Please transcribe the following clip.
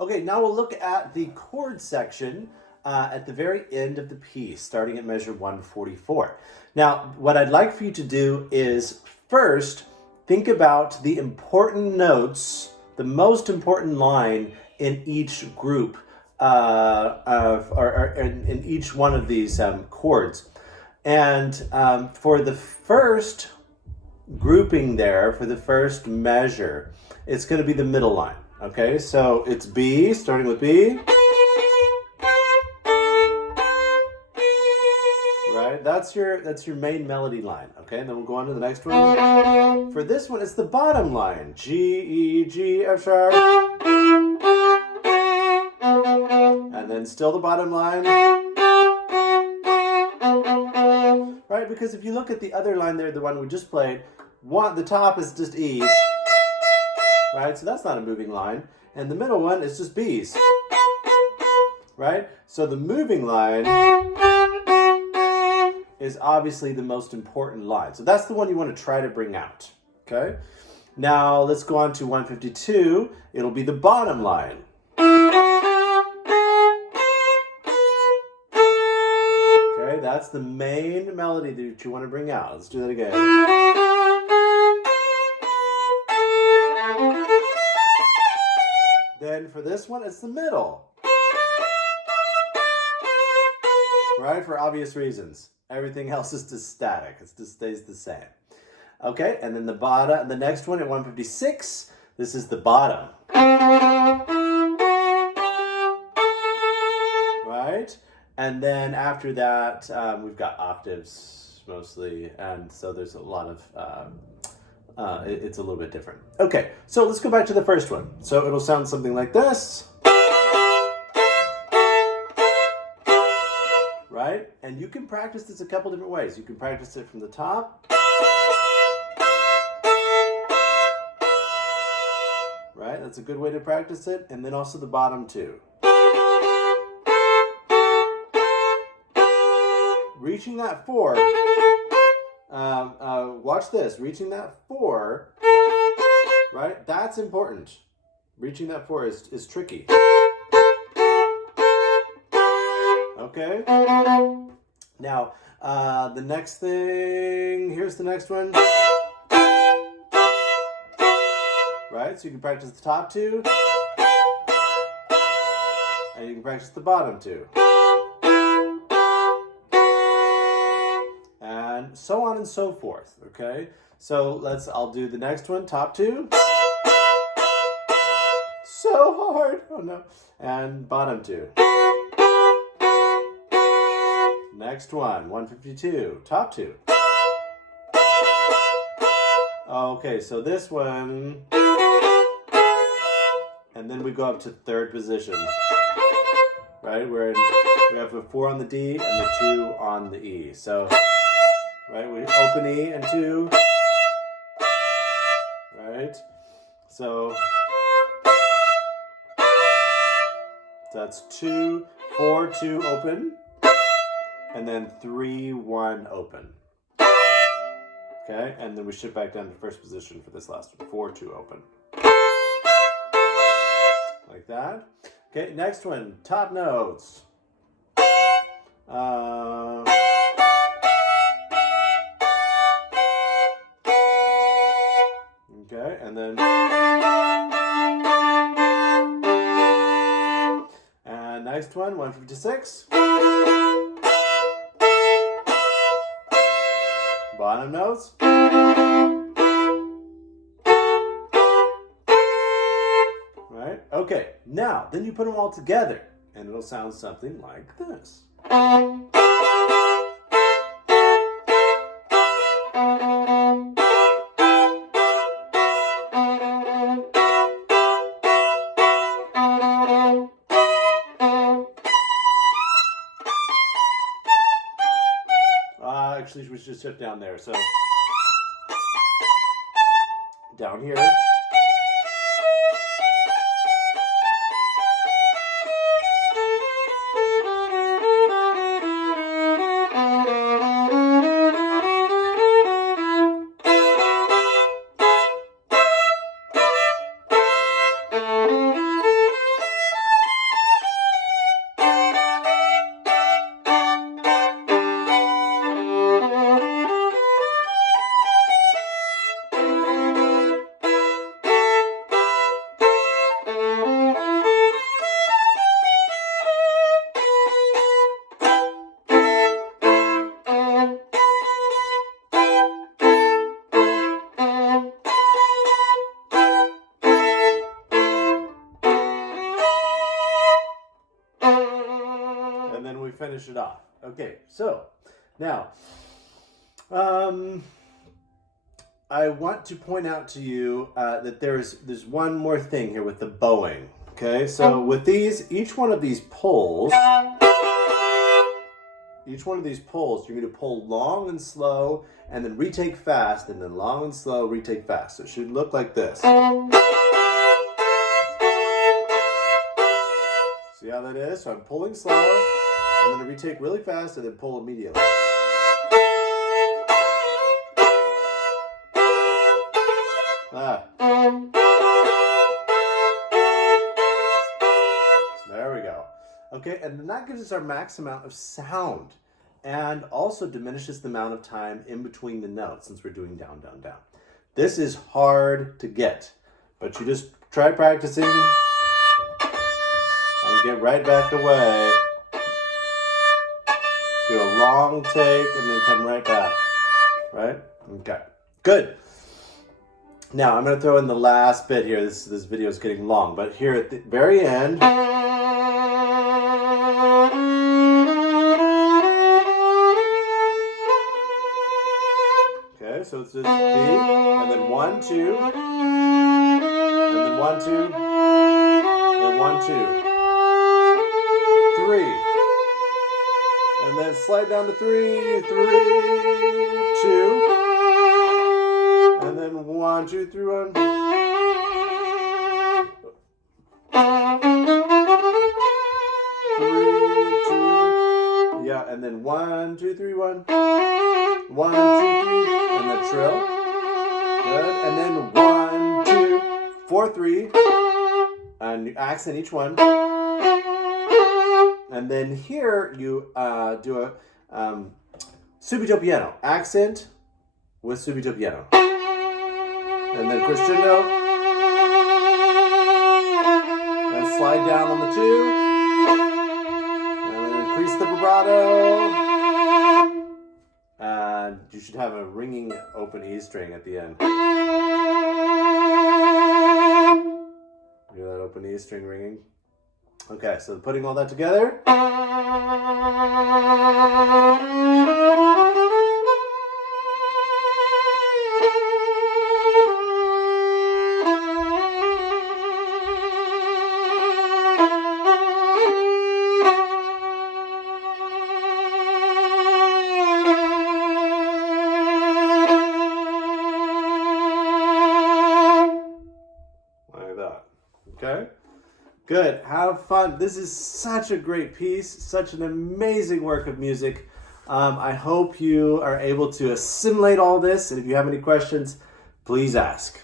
Okay, now we'll look at the chord section at the very end of the piece, starting at measure 144. Now, what I'd like for you to do is first think about the important notes, the most important line in each group or in each one of these chords. And for the first grouping there, for the first measure, it's going to be the middle line. Okay, so it's B, starting with B. Right, that's your main melody line. Okay, and then we'll go on to the next one. For this one, it's the bottom line. G, E, G, F sharp. And then still the bottom line. Right, because if you look at the other line there, the one we just played, the top is just E. Right, so that's not a moving line. And the middle one is just B's. Right, so the moving line is obviously the most important line. So that's the one you want to try to bring out. Okay, now let's go on to 152. It'll be the bottom line. Okay, that's the main melody that you want to bring out. Let's do that again. Then for this one, it's the middle. Right, for obvious reasons. Everything else is just static. It just stays the same. Okay, and then the next one at 156, this is the bottom. Right? And then after that, we've got octaves mostly, and so there's a lot of it's a little bit different. Okay, so let's go back to the first one. So it'll sound something like this. Right? And you can practice this a couple different ways. You can practice it from the top. Right? That's a good way to practice it. And then also the bottom too. Reaching that 4. Watch this. Reaching that 4, right? That's important. Reaching that 4 is tricky. Okay? Now, the next thing, here's the next one. Right? So you can practice the top 2. And you can practice the bottom 2. And so on and so forth, okay? So I'll do the next one, top 2. So hard, oh no. And bottom 2. Next one, 152, top 2. Okay, so this one, and then we go up to third position, right? We have a 4 on the D and the 2 on the E. So, right, we open E and 2, right? So that's 2, 4, 2 open, and then 3, 1 open. Okay, and then we shift back down to first position for this last one, 4, 2 open. Like that. Okay, next one, top notes. Okay, and then next one, 156. Bottom notes. Right? Okay, now, then you put them all together, and it'll sound something like this. Actually, we should shift down there. So, down here. and then we finish it off. Okay, so now I want to point out to you that there's one more thing here with the bowing. Okay, so with these, each one of these pulls, you're going to pull long and slow, and then retake fast, and then long and slow, retake fast. So it should look like this. See how that is? So I'm pulling slow, and then I retake really fast, and then pull immediately. There we go. Okay, and then that gives us our max amount of sound, and also diminishes the amount of time in between the notes since we're doing down, down, down. This is hard to get, but you just try practicing and get right back away. Do a long take and then come right back, right? Okay, good. Now I'm going to throw in the last bit here. This video is getting long, but here at the very end, okay, so it's just B, and then 1, 2, and then 1, 2, and 1, 2, 3, and then slide down to 3, 3, 2. And then 1, 2, 3, 1. 3, 2. Yeah, and then 1, 2, 3, 1. 1, 2, 3, and the trill. Good. And then 1, 2, 4, 3. And you accent each one. And then here you do a subito piano. Accent with subito piano. And then crescendo, and slide down on the 2, and then increase the vibrato, and you should have a ringing open E string at the end. Hear that open E string ringing? Okay, so putting all that together. Okay, good. Have fun. This is such a great piece, such an amazing work of music. I hope you are able to assimilate all this, and if you have any questions, please ask.